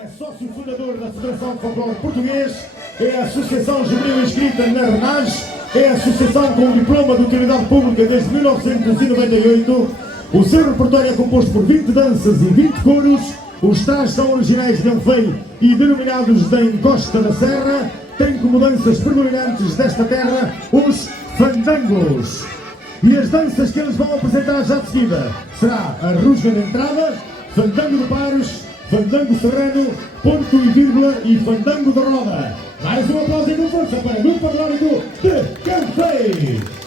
É sócio fundador da Federação de Folclore Português, é a Associação Juvenil inscrita na RENAGE, é a associação com o diploma de utilidade pública desde 1998. O seu repertório é composto por 20 danças e 20 coros. Os trajes são originais de Anfei e denominados da Encosta da Serra. Tem como danças predominantes desta terra os fandangos. E as danças que eles vão apresentar já de seguida será a rusga de entrada, fandango de paros, fandango serrano, ponto e vírgula e fandango de roda. Mais um aplauso e com força para o grupo folclórico de Anfei.